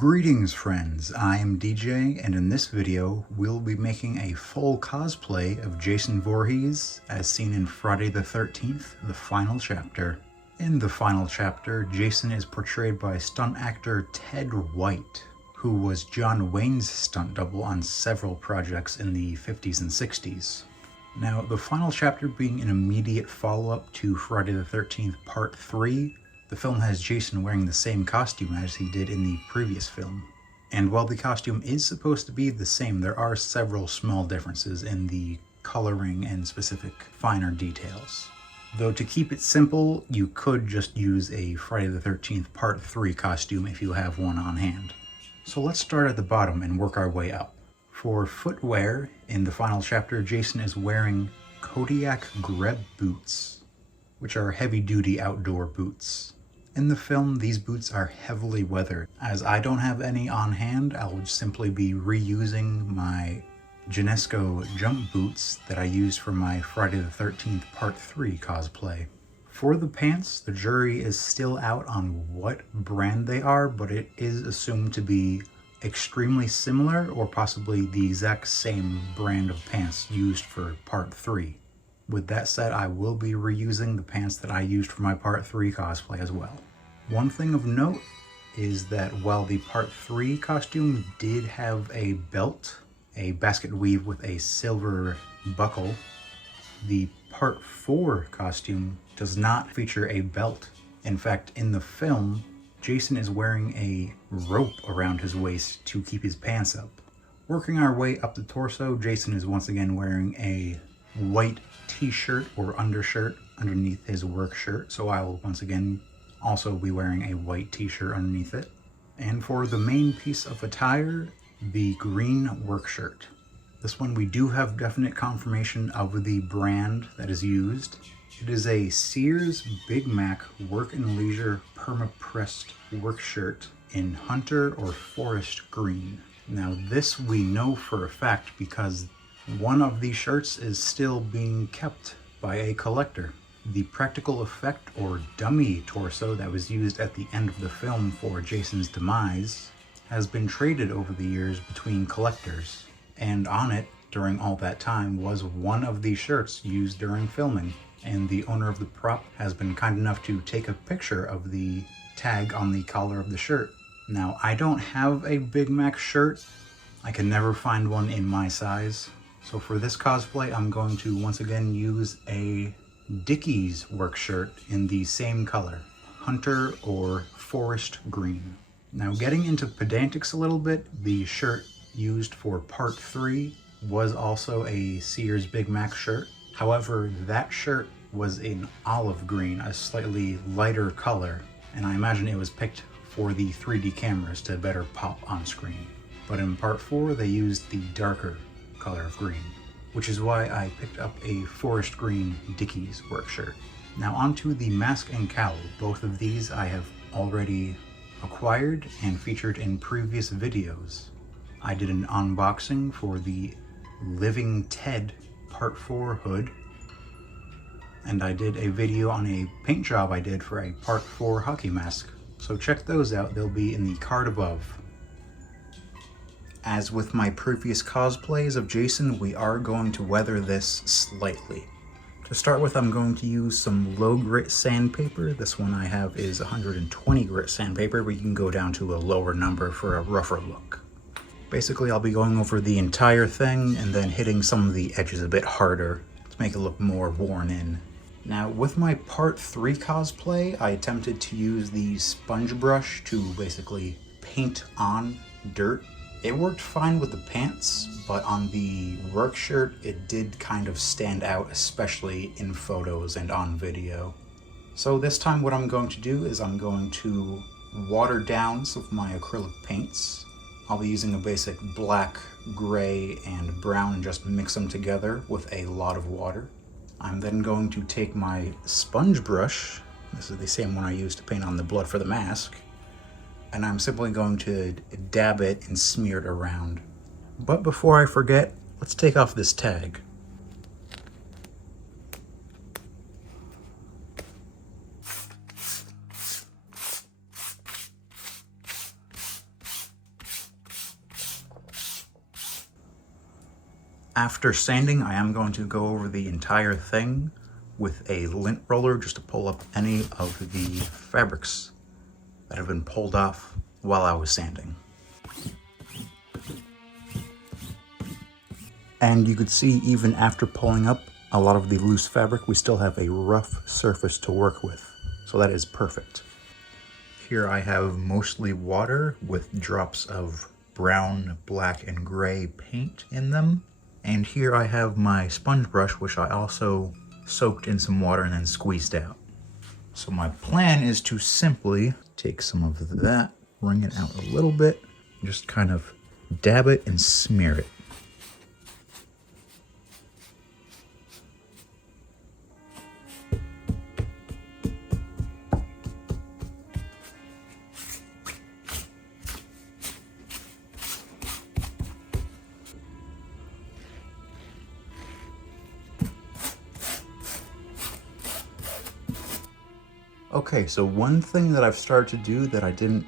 Greetings friends, I am DJ, and in this video we'll be making a full cosplay of Jason Voorhees as seen in Friday the 13th, the final chapter. In the final chapter, Jason is portrayed by stunt actor Ted White, who was John Wayne's stunt double on several projects in the 50s and 60s. Now, the final chapter being an immediate follow-up to Friday the 13th Part 3, the film has Jason wearing the same costume as he did in the previous film. And while the costume is supposed to be the same, there are several small differences in the coloring and specific finer details. Though to keep it simple, you could just use a Friday the 13th Part 3 costume if you have one on hand. So let's start at the bottom and work our way up. For footwear, in the final chapter, Jason is wearing Kodiak Greb boots, which are heavy-duty outdoor boots. In the film, these boots are heavily weathered. As I don't have any on hand, I'll simply be reusing my Genesco jump boots that I used for my Friday the 13th Part 3 cosplay. For the pants, the jury is still out on what brand they are, but it is assumed to be extremely similar or possibly the exact same brand of pants used for Part 3. With that said, I will be reusing the pants that I used for my Part 3 cosplay as well. One thing of note is that while the Part 3 costume did have a belt, a basket weave with a silver buckle, the Part 4 costume does not feature a belt. In fact, in the film, Jason is wearing a rope around his waist to keep his pants up. Working our way up the torso, Jason is once again wearing a white t-shirt or undershirt underneath his work shirt, so I will once again also be wearing a white t-shirt underneath it. And for the main piece of attire, the green work shirt. This one we do have definite confirmation of the brand that is used. It is a Sears Big Mac Work and Leisure perma-pressed work shirt in hunter or forest green. Now this we know for a fact because one of these shirts is still being kept by a collector. The practical effect or dummy torso that was used at the end of the film for Jason's demise has been traded over the years between collectors, and on it during all that time was one of these shirts used during filming, and the owner of the prop has been kind enough to take a picture of the tag on the collar of the shirt. Now, I don't have a Big Mac shirt. I can never find one in my size. So for this cosplay, I'm going to once again use a Dickies work shirt in the same color, hunter or forest green. Now getting into pedantics a little bit, the shirt used for Part 3 was also a Sears Big Mac shirt. However, that shirt was in olive green, a slightly lighter color, and I imagine it was picked for the 3D cameras to better pop on screen. But in Part 4, they used the darker color of green, which is why I picked up a forest green Dickies work shirt. Now onto the mask and cowl. Both of these I have already acquired and featured in previous videos. I did an unboxing for the Living Ted Part 4 hood, and I did a video on a paint job I did for a Part 4 hockey mask. So check those out, they'll be in the card above. As with my previous cosplays of Jason, we are going to weather this slightly. To start with, I'm going to use some low grit sandpaper. This one I have is 120 grit sandpaper, but you can go down to a lower number for a rougher look. Basically, I'll be going over the entire thing and then hitting some of the edges a bit harder to make it look more worn in. Now, with my Part 3 cosplay, I attempted to use the sponge brush to basically paint on dirt. It worked fine with the pants, but on the work shirt, it did kind of stand out, especially in photos and on video. So this time what I'm going to do is I'm going to water down some of my acrylic paints. I'll be using a basic black, gray, and brown and just mix them together with a lot of water. I'm then going to take my sponge brush, this is the same one I used to paint on the blood for the mask, and I'm simply going to dab it and smear it around. But before I forget, let's take off this tag. After sanding, I am going to go over the entire thing with a lint roller just to pull up any of the fabrics that have been pulled off while I was sanding. And you could see even after pulling up a lot of the loose fabric, we still have a rough surface to work with. So that is perfect. Here I have mostly water with drops of brown, black, and gray paint in them. And here I have my sponge brush, which I also soaked in some water and then squeezed out. So my plan is to simply take some of that, wring it out a little bit, just kind of dab it and smear it. Okay, so one thing that I've started to do that I didn't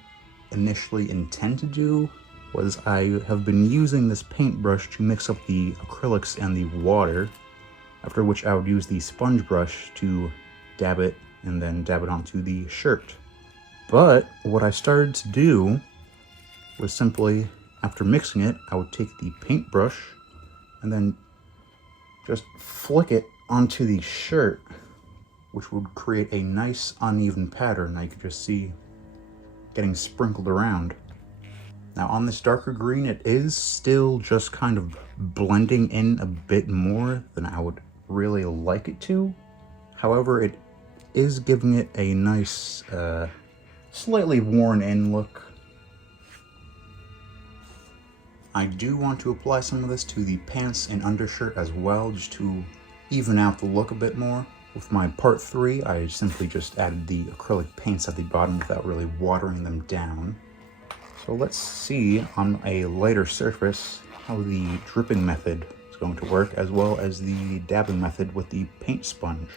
initially intend to do was I have been using this paintbrush to mix up the acrylics and the water, after which I would use the sponge brush to dab it and then dab it onto the shirt. But what I started to do was simply, after mixing it, I would take the paintbrush and then just flick it onto the shirt, which would create a nice uneven pattern I could just see getting sprinkled around. Now on this darker green, it is still just kind of blending in a bit more than I would really like it to. However, it is giving it a nice, slightly worn in look. I do want to apply some of this to the pants and undershirt as well, just to even out the look a bit more. With my part 3, I simply just added the acrylic paints at the bottom without really watering them down. So let's see on a lighter surface how the dripping method is going to work, as well as the dabbing method with the paint sponge.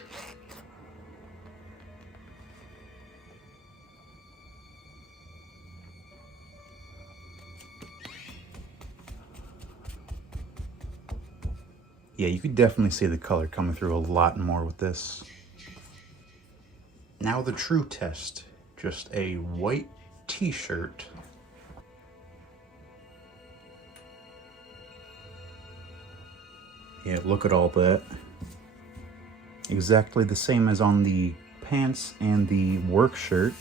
Yeah, you could definitely see the color coming through a lot more with this. Now the true test, just a white t-shirt. Yeah, look at all that. Exactly the same as on the pants and the work shirt.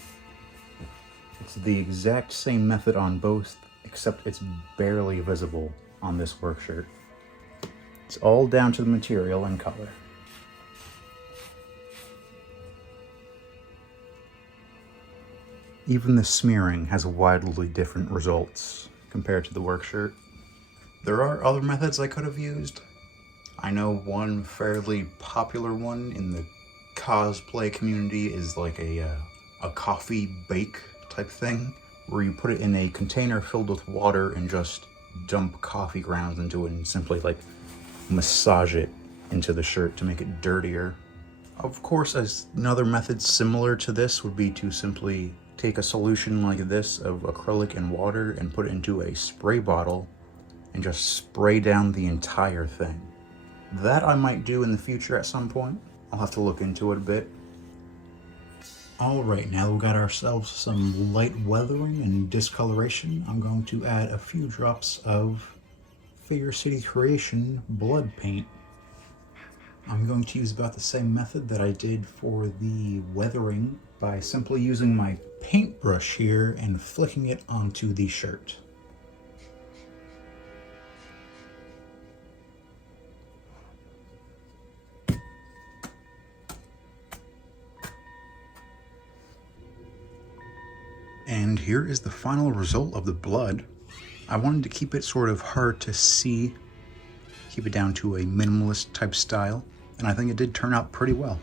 It's the exact same method on both, except it's barely visible on this work shirt. It's all down to the material and color. Even the smearing has wildly different results compared to the work shirt. There are other methods I could have used. I know one fairly popular one in the cosplay community is like a coffee bake type thing, where you put it in a container filled with water and just dump coffee grounds into it and simply like massage it into the shirt to make it dirtier. Of course, another method similar to this would be to simply take a solution like this of acrylic and water and put it into a spray bottle and just spray down the entire thing. That I might do in the future at some point. I'll have to look into it a bit. Alright, now we've got ourselves some light weathering and discoloration. I'm going to add a few drops of Figure City Creation blood paint. I'm going to use about the same method that I did for the weathering by simply using my paintbrush here and flicking it onto the shirt. And here is the final result of the blood. I wanted to keep it sort of hard to see, keep it down to a minimalist type style, and I think it did turn out pretty well.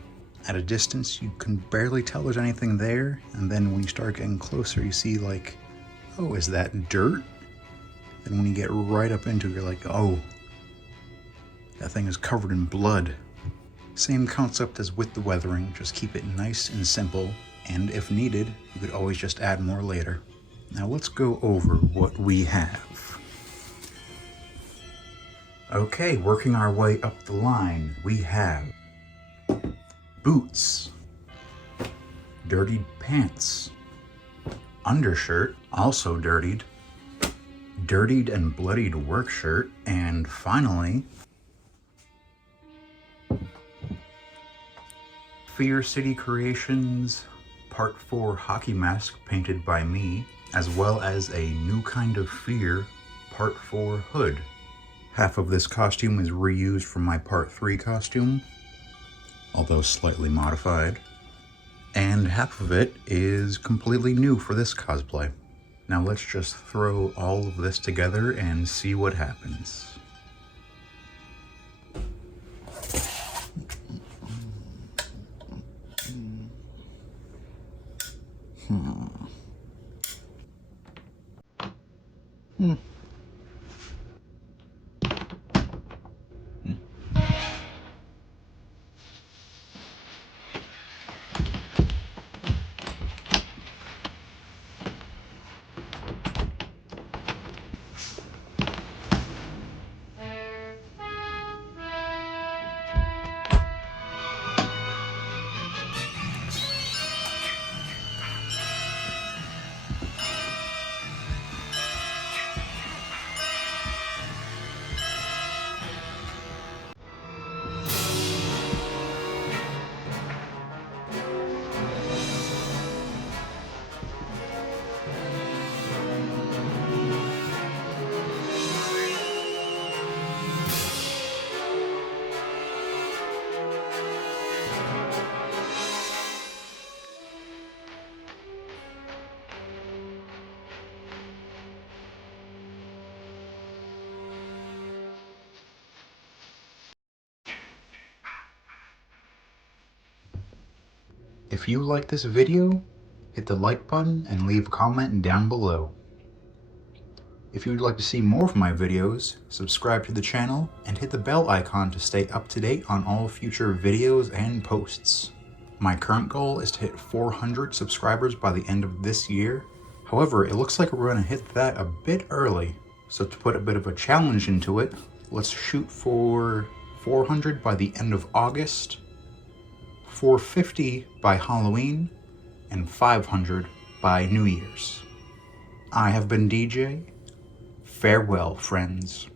At a distance, you can barely tell there's anything there, and then when you start getting closer, you see like, oh, is that dirt? And when you get right up into it, you're like, oh, that thing is covered in blood. Same concept as with the weathering, just keep it nice and simple, and if needed, you could always just add more later. Now let's go over what we have. Okay, working our way up the line, we have boots, dirtied pants, undershirt, also dirtied, dirtied and bloodied work shirt, and finally, Fear City Creations Part 4 hockey mask painted by me, as well as a New Kind of Fear Part 4 hood. Half of this costume is reused from my Part 3 costume, although slightly modified, and half of it is completely new for this cosplay. Now let's just throw all of this together and see what happens. If you like this video, hit the like button and leave a comment down below. If you would like to see more of my videos, subscribe to the channel and hit the bell icon to stay up to date on all future videos and posts. My current goal is to hit 400 subscribers by the end of this year. However, it looks like we're going to hit that a bit early. So to put a bit of a challenge into it, let's shoot for 400 by the end of August, 450 by Halloween, and 500 by New Year's. I have been DJ. Farewell, friends.